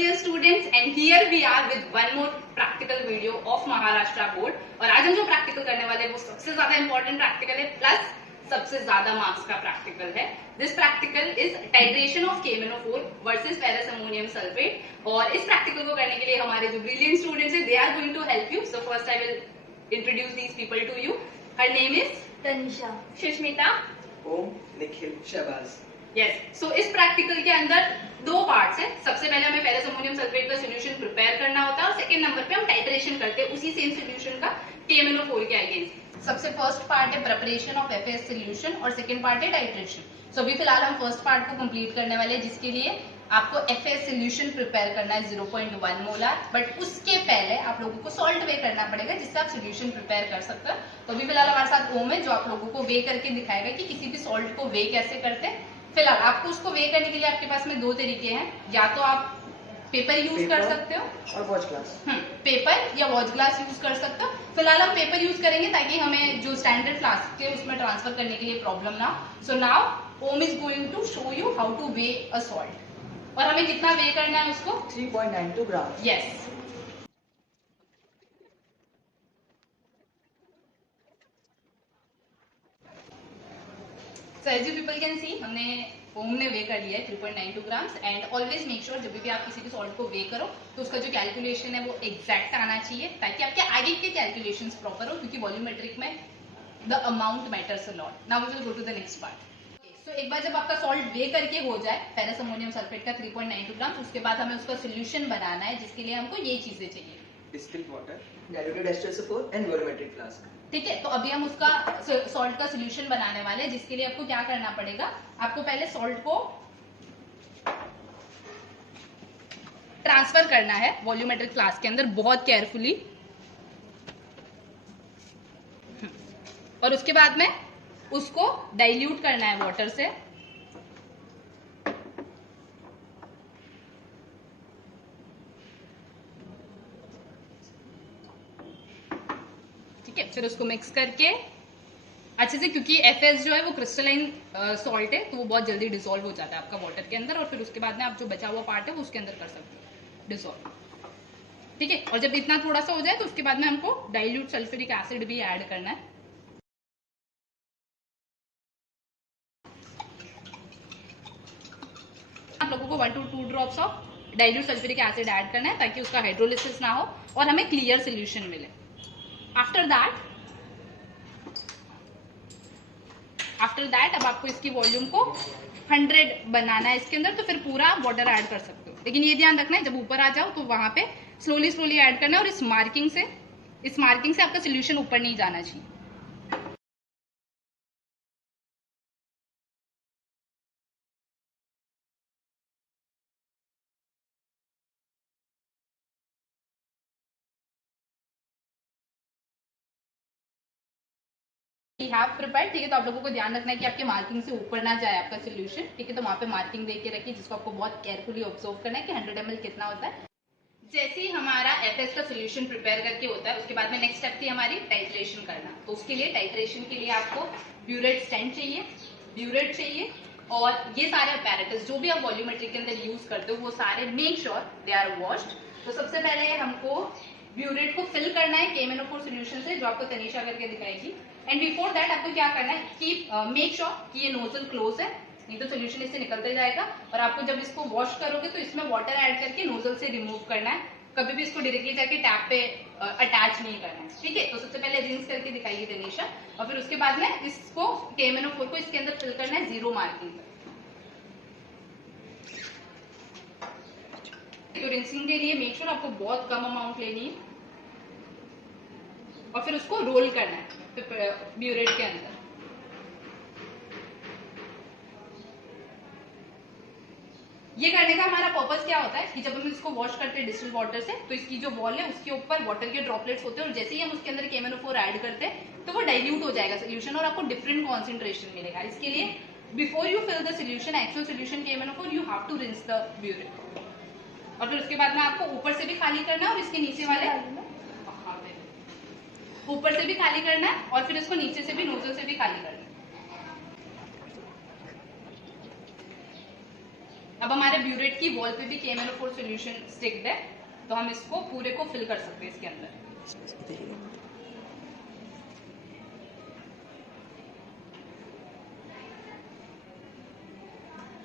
dear students, and here we are with one more practical video of Maharashtra board. और आज हम जो practical करने वाले हैं वो सबसे ज्यादा इंपॉर्टेंट प्रैक्टिकल है, प्लस सबसे ज्यादा मार्क्स का प्रैक्टिकल है. This practical is titration of KMnO4 versus ferrous ammonium sulphate. और इस प्रैक्टिकल को करने के लिए हमारे जो ब्रिलियंट स्टूडेंट्स हैं, they are going to help you. So first I will introduce these people to you. Her name is Tanisha, Sushmita, Om, Nikhil, Shahbaz. Yes. So इस प्रैक्टिकल के अंदर दो पार्ट्स हैं. सबसे पहले हमें फेरस अमोनियम सल्फेट का सोल्यूशन प्रिपेयर करना होता है और सेकंड नंबर पे हम टाइट्रेशन करते हैं उसी सेम सोल्यूशन का KMnO4 के अगेंस्ट. सबसे फर्स्ट पार्ट है प्रिपरेशन ऑफ FAS सोल्यूशन और सेकंड पार्ट है टाइट्रेशन. सो अभी फिलहाल हम फर्स्ट पार्ट को कंप्लीट करने वाले हैं, जिसके लिए आपको FAS सोल्यूशन प्रिपेयर करना है 0.1 मोलार. बट उसके पहले आप लोगों को सॉल्ट वे करना पड़ेगा जिससे आप सोल्यूशन प्रिपेयर कर सकते हो. तो अभी फिलहाल हमारे साथ ओम है जो आप लोगों को वे करके दिखाएगा कि किसी भी सॉल्ट को वे कैसे करते हैं. फिलहाल आपको उसको वे करने के लिए आपके पास में दो तरीके हैं. या तो आप पेपर यूज कर सकते हो और वॉच ग्लास. पेपर या वॉच ग्लास यूज कर सकते हो. फिलहाल हम पेपर यूज करेंगे ताकि हमें जो स्टैंडर्ड फ्लास्क है उसमें ट्रांसफर करने के लिए प्रॉब्लम ना. So now Om is going to show you how to weigh a salt. और हमें कितना वे करना है उसको? 3.92 gram. Yes. So as you people can see, हमने ओम ने वे कर लिया है 3.92 grams. And always make sure जब भी आप किसी भी सॉल्ट को वे करो तो उसका जो कैलकुलेशन है वो एग्जैक्ट आना चाहिए ताकि आपके आगे के कैलकुलेशंस प्रॉपर हो, क्योंकि वॉल्यूमेट्रिक में the amount matters a lot. Now we will go to the next part. So एक बार जब आपका सॉल्ट वे करके हो जाए फेरस अमोनियम सल्फेट का 3.92 ग्राम्स, उसके बाद हमें उसका सोल्यूशन बनाना है, जिसके लिए हमको ये चीजें चाहिए. Distilled water, diluted H2SO4 and volumetric flask. ठीक है. तो अभी हम उसका सॉल्ट का सोल्यूशन बनाने वाले हैं, जिसके लिए आपको क्या करना पड़ेगा. आपको पहले सॉल्ट को ट्रांसफर करना है वॉल्यूमेट्रिक फ्लास्क के अंदर बहुत केयरफुली. और उसके बाद में उसको डाइल्यूट करना है वाटर से. ठीक है. फिर उसको मिक्स करके अच्छे से, क्योंकि FAS जो है वो क्रिस्टलाइन सॉल्ट है तो वो बहुत जल्दी डिसॉल्व हो जाता है आपका वाटर के अंदर. और फिर उसके बाद में आप जो बचा हुआ पार्ट है वो उसके अंदर कर सकते हो डिसॉल्व. ठीक है. और जब इतना थोड़ा सा हो जाए तो उसके बाद में हमको डाइल्यूट सल्फ्यूरिक एसिड भी ऐड करना है. आप लोगों को 1 to 2 drops of dilute sulphuric acid add करना है ताकि उसका हाइड्रोलिसिस ना हो और हमें क्लियर सोल्यूशन मिले. आफ्टर दैट अब आपको इसकी वॉल्यूम को 100 बनाना है इसके अंदर, तो फिर पूरा वाटर ऐड कर सकते हो. लेकिन ये ध्यान रखना है जब ऊपर आ जाओ तो वहां पे स्लोली ऐड करना है. और इस मार्किंग से आपका सोल्यूशन ऊपर नहीं जाना चाहिए. प्रिपेयर. ठीक है. तो आप लोगों को ध्यान रखना है कि आपके मार्किंग से ऊपर ना जाए आपका सोल्यूशन. ठीक है. तो वहां पे मार्किंग दे के रखिए जिसको आपको बहुत केयरफुली ऑब्जर्व करना है कि 100 ml कितना होता है. जैसे ही हमारा FAS का सोल्यूशन प्रिपेयर करके होता है उसके बाद में नेक्स्ट स्टेप थी हमारी टाइट्रेशन करना. तो उसके लिए टाइट्रेशन के लिए आपको ब्यूरेट स्टैंड चाहिए, ब्यूरेट चाहिए, और ये सारे अपैरेटस जो भी आप वॉल्यूमेट्रिक के अंदर यूज करते हो वो सारे make sure they are washed. तो सबसे पहले हमको ब्यूरेट को फिल करना है KMnO4 सोल्यूशन से, जो आपको तनिषा करके दिखाएगी. एंड बिफोर दैट आपको क्या करना है कि मेक श्योर कि ये नोजल क्लोज है, नहीं तो सोल्यूशन इससे निकलते जाएगा. और आपको जब इसको वॉश करोगे तो इसमें वाटर ऐड करके नोजल से रिमूव करना है. कभी भी इसको डायरेक्टली जाके टैप पे अटैच नहीं करना है. ठीक है. तो सबसे पहले रिंस करके दिखाइए तनिषा, और फिर उसके बाद में इसको KMnO4 को इसके अंदर फिल करना है 0 मार्किंग पर. तो रिंसिंग के लिए मेक श्योर आपको बहुत कम अमाउंट लेनी है और फिर उसको रोल करना है ब्यूरेट के अंदर. ये करने का हमारा पर्पस क्या होता है कि जब हम इसको वॉश करते हैं डिस्टिल्ड वाटर से तो इसकी जो वॉल है उसके ऊपर वाटर के ड्रॉपलेट्स होते हैं, और जैसे ही हम उसके अंदर KMnO4 ऐड करते हैं तो वो डाइल्यूट हो जाएगा सोल्यूशन और आपको डिफरेंट कॉन्सेंट्रेशन मिलेगा. इसके लिए before you fill the solution, actual solution KMnO4, you have to rinse the burette. और फिर उसके बाद में आपको ऊपर से भी खाली करना है और इसके नीचे वाले ऊपर से भी खाली करना है और फिर इसको नीचे से भी नोजल से भी खाली करना है. अब हमारे ब्यूरेट की वॉल पे भी KMnO4 सोल्यूशन स्टिक्ड है, तो हम इसको पूरे को फिल कर सकते हैं इसके अंदर।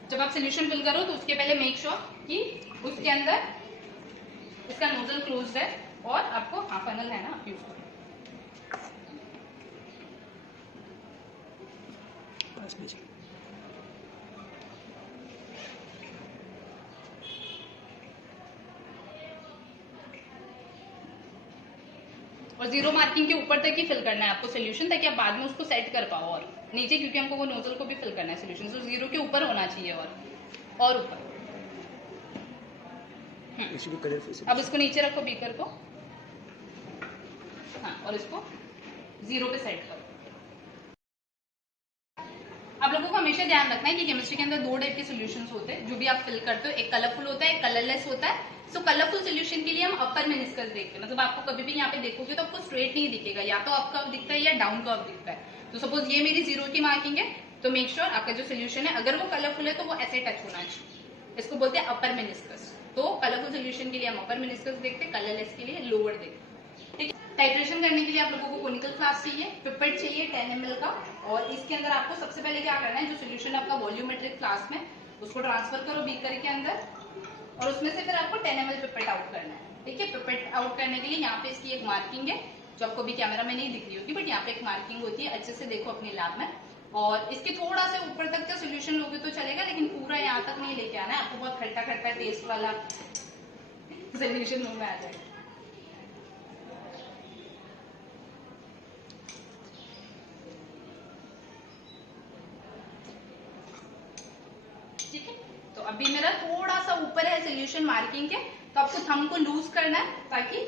जब आप सोल्यूशन फिल करो तो उसके पहले मेक श्योर कि उसके अंदर इसका नोजल क्लोज्ड है और आपको फनल है ना, आप यूज करो। और जीरो मार्किंग के ऊपर तक ही फिल करना है आपको सोल्यूशन, ताकि आप बाद में उसको सेट कर पाओ। और नीचे क्योंकि हमको वो नोजल को भी फिल करना है सोल्यूशन, तो जीरो के ऊपर होना चाहिए और ऊपर। अब इसको नीचे रखो बीकर को, हाँ, और इसको जीरो पे सेट करो। आप लोगों को हमेशा ध्यान रखना है कि केमिस्ट्री के अंदर दो टाइप के सॉल्यूशंस होते हैं जो भी आप फिल करते हो, एक कलरफुल होता है, एक कलरलेस होता है। सो कलरफुल सॉल्यूशन के लिए हम अपर मेनिस्कस देखते हैं, मतलब आपको कभी भी यहाँ पे देखोगे तो आपको स्ट्रेट नहीं दिखेगा, या तो अप कर्व दिखता है या डाउन कर्व दिखता है। तो सपोज ये मेरी जीरो की मार्किंग है, तो मेक श्योर आपका जो सोल्यूशन है अगर वो कलरफुल है तो वो ऐसे टच होना चाहिए, इसको बोलते हैं अपर मेनिस्कस। तो कलरफुल सोल्यूशन के लिए हम अपर मेनिस्कस देखते हैं, कलरलेस के लिए लोअर देखते हैं। ठीक है, टाइट्रेशन करने के लिए आप लोगों को कोनिकल फ्लास्क चाहिए, पिपेट चाहिए 10 ml का, और इसके अंदर आपको सबसे पहले क्या करना है, जो सोल्यूशन आपका वॉल्यूमेट्रिक फ्लास्क में उसको ट्रांसफर करो बीकर के अंदर, और उसमें से फिर आपको 10 ml पिपेट आउट करना है। ठीक है, पिपेट आउट करने के लिए यहाँ पे इसकी एक मार्किंग है जो आपको भी कैमरा में नहीं दिख रही होगी, बट यहाँ पे एक मार्किंग होती है, अच्छे से देखो अपनी लैब में। और इसके थोड़ा सा ऊपर तक का सोल्यूशन लोगे तो चलेगा, लेकिन पूरा यहाँ तक नहीं लेके आना है, आपको बहुत खट्टा खट्टा टेस्ट वाला सोल्यूशन मुंह में आ जाएगा। ठीक है, तो अभी मेरा थोड़ा सा ऊपर है सोल्यूशन मार्किंग के, तो आपको थंब को लूज करना है ताकि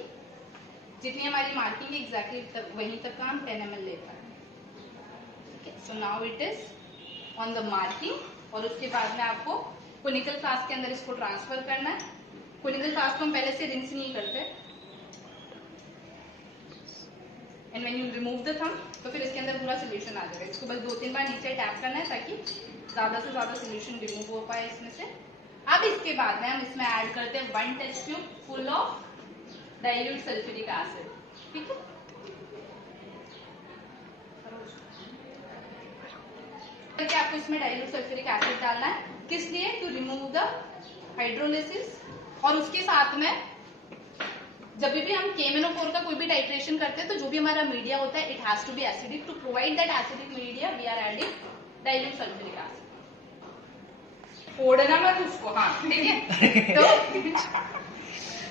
जितनी हमारी मार्किंग है एग्जैक्टली वहीं तक का हम 10 ml ले पाए। So now it is on the marking, और उसके बाद में आपको कोनिकल फ्लास्क के अंदर इसको ट्रांसफर करना है। कोनिकल फ्लास्क को हम पहले से रिंस नहीं करते, and when you remove the thumb तो फिर इसके अंदर पूरा सोल्यूशन आ जाएगा। इसको बस 2-3 बार नीचे टैप करना है ताकि ज्यादा से ज्यादा सोल्यूशन रिमूव हो पाए इसमें से। अब इसके बाद में हम इसमें ऐड करते हैं 1 test tube full of dilute sulphuric acid. ठीक है, करके आपको इसमें डाइल्यूट सल्फ्यूरिक एसिड डालना है, किस लिए, टू रिमूव द हाइड्रोलिसिस। और उसके साथ में जब भी हम KMnO4 का कोई भी टाइट्रेशन करते हैं तो जो भी हमारा मीडिया होता है it has to be acidic, to provide that acidic media we are adding dilute sulphuric acid. फोड़ना मत उसको, हाँ ठीक है। तो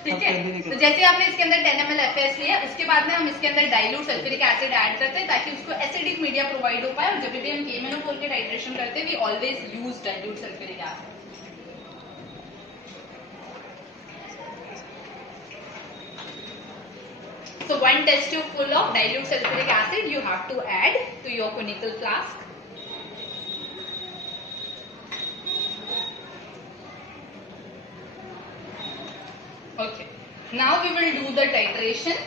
ठीक है, तो जैसे आपने इसके अंदर 10 ml FAS लिया, उसके बाद में हम इसके अंदर डाइल्यूट सल्फ्यूरिक एसिड ऐड करते हैं ताकि उसको एसिडिक मीडिया प्रोवाइड हो पाए। और जब भी हम KMnO4 के टाइट्रेशन करते हैं we always use dilute sulphuric acid. So 1 test tube full of dilute sulfuric acid you have to add to your conical flask. Okay, now we will do the titration.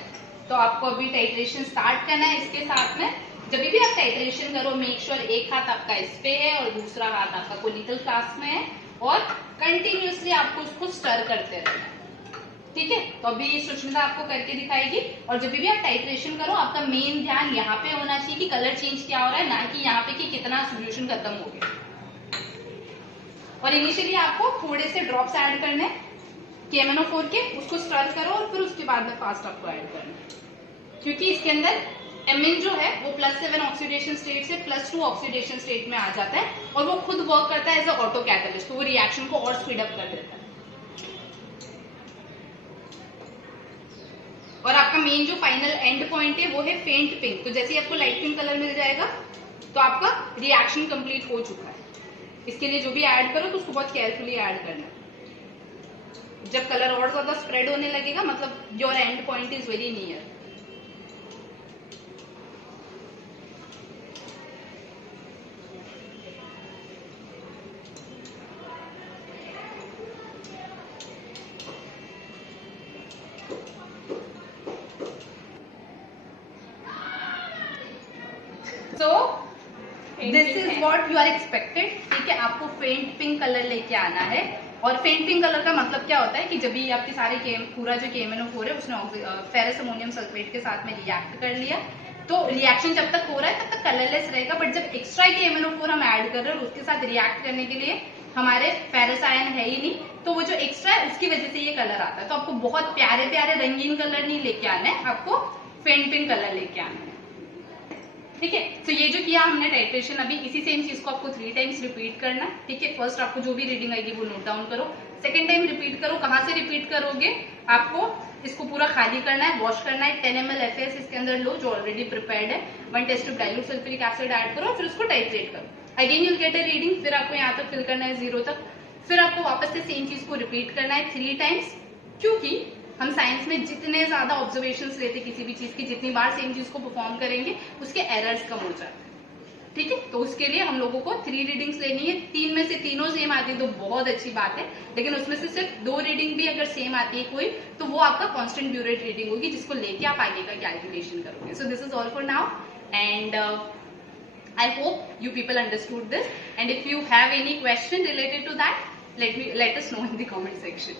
तो आपको अभी titration start करना है। इसके साथ में जब भी आप टाइट्रेशन करो मेक श्योर एक हाथ आपका इस पे है और दूसरा हाथ आपका कोनिकल फ्लास्क में है, और कंटिन्यूसली आपको उसको स्टर करते रहना है। ठीक है, तो अभी सुष्मिता आपको करके दिखाएगी। और जब भी आप टाइट्रेशन करो आपका मेन ध्यान यहाँ पे होना चाहिए कि कलर चेंज क्या हो रहा है, ना कि यहाँ पे कि कितना सोल्यूशन खत्म हो गया। और इनिशियली आपको थोड़े से ड्रॉप्स ऐड करने KMnO4 के, उसको स्टर करो और फिर उसके बाद में फास्ट आपको ऐड करना है, क्योंकि इसके अंदर Mn जो है वो +7 ऑक्सीडेशन स्टेट से +2 ऑक्सीडेशन स्टेट में आ जाता है, और वो खुद वर्क करता है एज अ ऑटो कैटलिस्ट, तो वो रिएक्शन को और स्पीड अप कर देता है। और आपका मेन जो फाइनल एंड पॉइंट है वो है फेंट पिंक, तो जैसे ही आपको लाइट पिंक कलर मिल जाएगा तो आपका रिएक्शन कंप्लीट हो चुका है। इसके लिए जो भी ऐड करो तो उसको बहुत केयरफुली ऐड करना। जब कलर और ज्यादा स्प्रेड होने लगेगा मतलब your and point is very near. So this is what you are expected। ठीक है, आपको फेंट पिंक कलर लेके आना है। और फेंट पिंक कलर का मतलब क्या होता है कि जब भी आपके सारे पूरा जो KMnO4 है उसने फेरस अमोनियम सल्फेट के साथ में रिएक्ट कर लिया, तो रिएक्शन जब तक हो रहा है तब तक कलरलेस रहेगा, बट जब एक्स्ट्रा KMnO4 हम ऐड कर रहे हैं और उसके साथ रिएक्ट करने के लिए हमारे फेरस आयन है ही नहीं, तो वो जो एक्स्ट्रा है उसकी वजह से ये कलर आता है। तो आपको बहुत प्यारे प्यारे रंगीन कलर नहीं लेके आना है, आपको फेंट पिंक कलर लेके आना है। ठीक है, तो ये जो किया हमने टाइट्रेशन, अभी इसी सेम चीज को आपको 3 टाइम्स रिपीट करना है। ठीक है, फर्स्ट आपको जो भी रीडिंग आएगी वो नोट डाउन करो, सेकेंड टाइम रिपीट करो। कहाँ से रिपीट करोगे, आपको इसको पूरा खाली करना है, वॉश करना है, 10 ml FAS इसके अंदर लो जो ऑलरेडी प्रिपेयर्ड है, 1 test tube dilute sulphuric acid add करो, फिर उसको टाइट्रेट करो। Again you'll get a reading, फिर आपको यहाँ तक फिल करना है 0 तक, फिर आपको वापस से सेम चीज को रिपीट करना है 3 टाइम्स, क्योंकि हम साइंस में जितने ज्यादा ऑब्जर्वेशंस लेते किसी भी चीज की, जितनी बार सेम चीज को परफॉर्म करेंगे उसके एरर्स कम हो जाते हैं। ठीक है, तो उसके लिए हम लोगों को 3 रीडिंग्स लेनी है। 3 में से तीनों सेम आती है तो बहुत अच्छी बात है, लेकिन उसमें से सिर्फ 2 रीडिंग भी अगर सेम आती है कोई, तो वो आपका कांस्टेंट ब्यूरेट रीडिंग होगी, जिसको लेके आप आगे का कैलकुलेशन करोगे। So this is all for now, and I hope you people understood this, and if you have any question related to that, let us know in the comment section.